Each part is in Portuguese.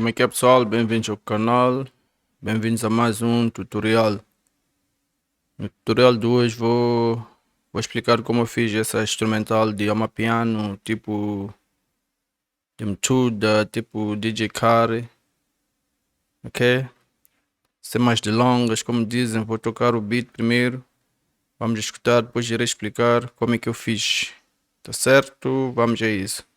Como é que é, pessoal? Bem-vindos ao canal. Bem-vindos a mais um tutorial. No tutorial de hoje vou explicar como eu fiz essa instrumental de Amapiano, tipo de Mthuda, tipo DJ Karri. Ok? Sem mais delongas, como dizem, vou tocar o beat primeiro. Vamos escutar, depois irei explicar como é que eu fiz. Tá certo? Vamos a isso.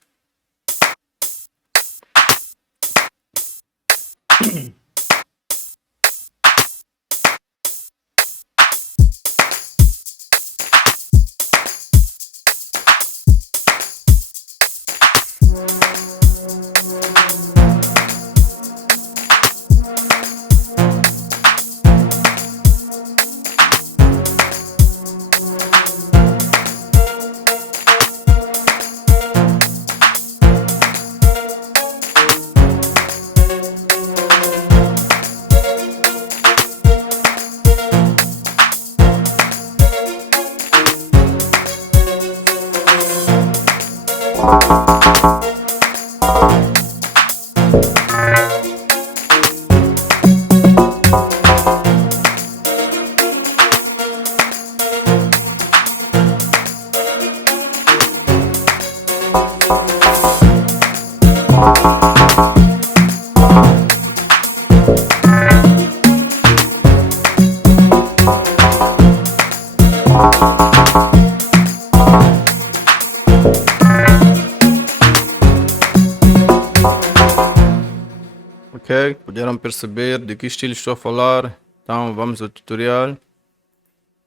Ok, puderam perceber de que estilo estou a falar. Então vamos ao tutorial.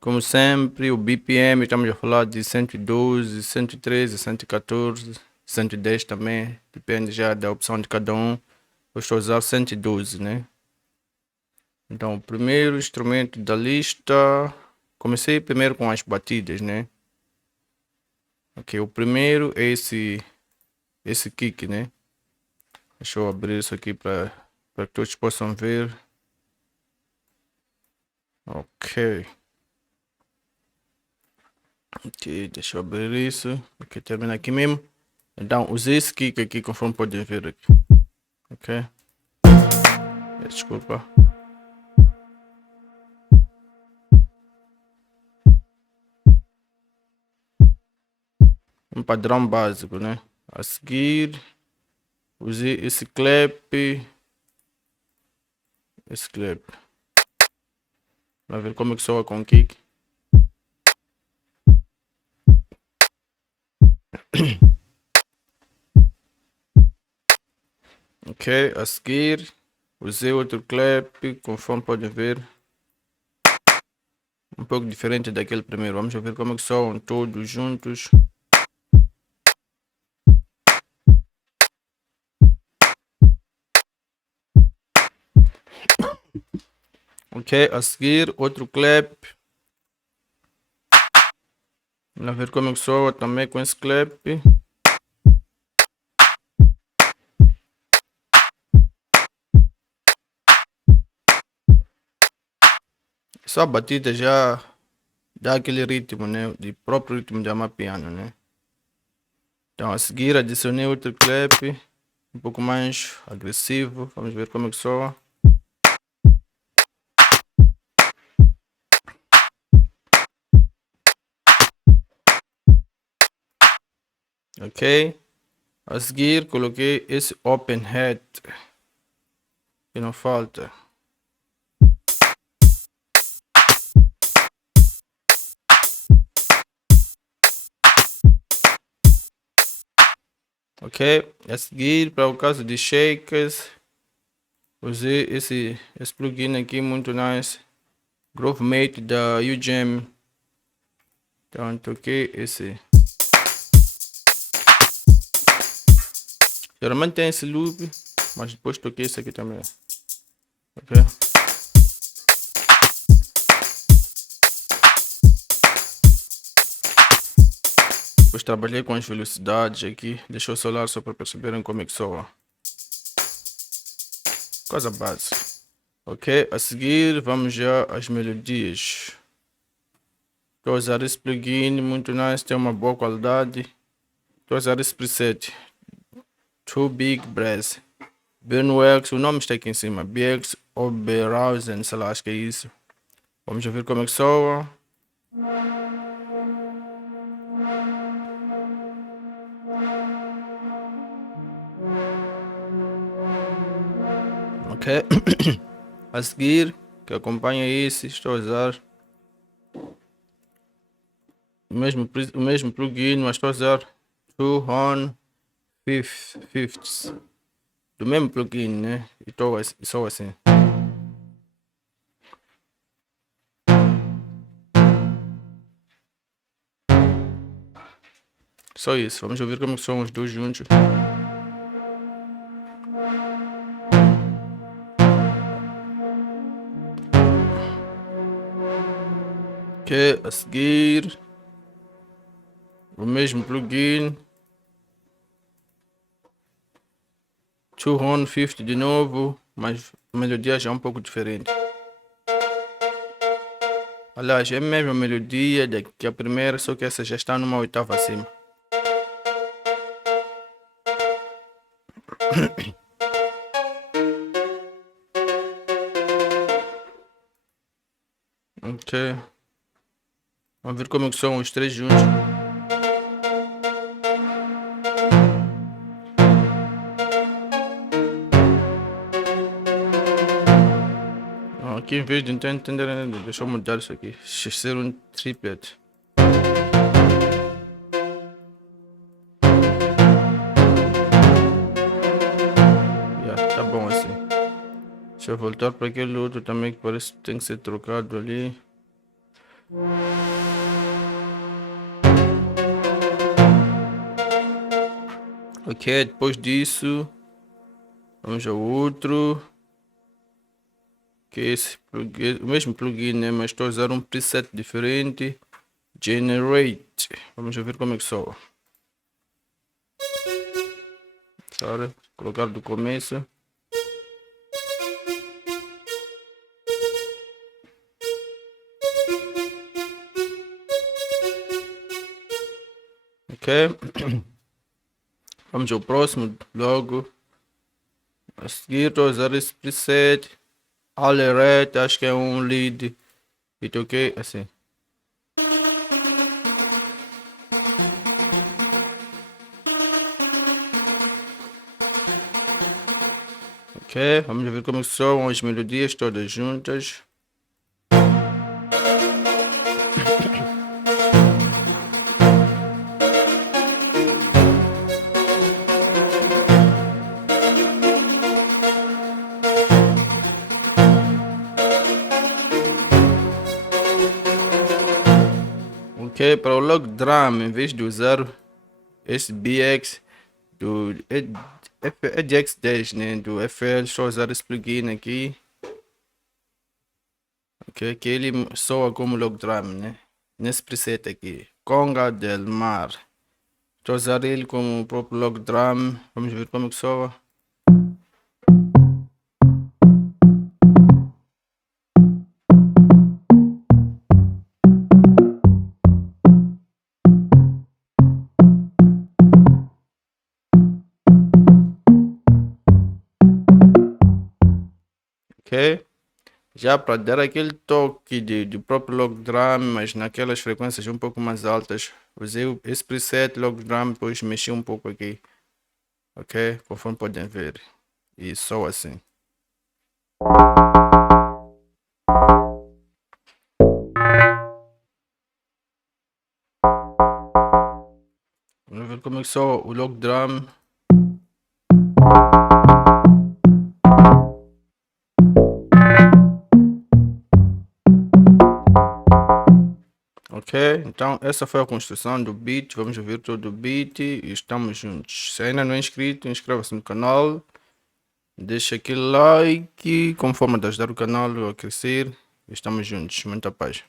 Como sempre, o BPM estamos a falar de 112, 113, 114, 110 também. Depende já da opção de cada um. Eu estou a usar 112, né? Então o primeiro instrumento da lista. Comecei primeiro com as batidas, né? Ok, o primeiro é esse kick, né? Deixa eu abrir isso aqui para que todos possam ver. Ok. Ok, deixa eu abrir isso. Ok, termina aqui mesmo. Então, usei esse kick aqui, conforme podem ver aqui. Ok. Desculpa. Um padrão básico, né? A seguir, usei esse clap. Esse clap. Para ver como é que soa com kick. Ok, a seguir, usei outro clap, conforme podem ver. Um pouco diferente daquele primeiro. Vamos ver como é que soam todos juntos. Ok, a seguir, outro clap. Vamos ver como é que soa também com esse clap. Só a batida já dá aquele ritmo, né? De próprio ritmo de Amapiano, né? Então a seguir adicionei outro clap, um pouco mais agressivo. Vamos ver como é que soa. Ok. A seguir coloquei esse open hat, que não falta. Ok, a seguir, para o caso de shakers, usei esse plugin aqui muito nice, Groovemate da UGM. Então toquei esse. Geralmente tem esse loop, mas depois toquei esse aqui também. Ok. Depois trabalhei com as velocidades aqui, deixa eu solar só para perceberem como é que soa. Coisa básica. Ok, a seguir vamos já às melodias. Estou a usar esse plugin, muito nice, tem uma boa qualidade. Estou a usar esse preset, Too Big Brass, BNUX, o nome está aqui em cima, BX Oberhausen, sei lá, acho que é isso. Vamos ver como é que soa. Ok. A seguir, que acompanha isso, estou a usar o mesmo plugin, mas estou a usar Two On Fifths do mesmo plugin, né? E estou só assim. Só isso, vamos ouvir como são os dois juntos. Ok, a seguir o mesmo plugin, Two On Fifth de novo, mas a melodia já é um pouco diferente. Aliás, é a mesma melodia que a primeira, só que essa já está numa oitava acima. Ok. Vamos ver como é que são os três juntos. Aqui em vez de entender, deixa eu mudar isso aqui. Ser um triplet. Tá bom assim. Deixa eu voltar para aquele outro também que parece que tem que ser trocado ali. Ok, depois disso, vamos ao outro. Que é esse plugin, o mesmo plugin, né? Mas estou a usar um preset diferente. Generate. Vamos ver como é que soa. Agora, colocar do começo. Ok. Vamos ao próximo logo. A seguir estou a usar esse preset. Alert, acho que é um lead. E toquei assim. Ok, vamos ver como são as melodias todas juntas. Ok, para o log drum, em vez de usar esse BX do EDX10, né, do FL, só usar esse plugin aqui. Ok, que ele soa como log drum, né? Nesse preset aqui, Conga del Mar. Estou a usar ele como o próprio log drum. Vamos ver como que soa. Ok? Já para dar aquele toque de próprio log drum, mas naquelas frequências um pouco mais altas, usei esse preset log drum, depois mexi um pouco aqui. Ok? Conforme podem ver. E só assim. Vamos ver como é que soa o log drum. Ok, então essa foi a construção do beat. Vamos ouvir todo o beat e estamos juntos. Se ainda não é inscrito, inscreva-se no canal. Deixa aquele like como forma de ajudar o canal a crescer. Estamos juntos. Muita paz.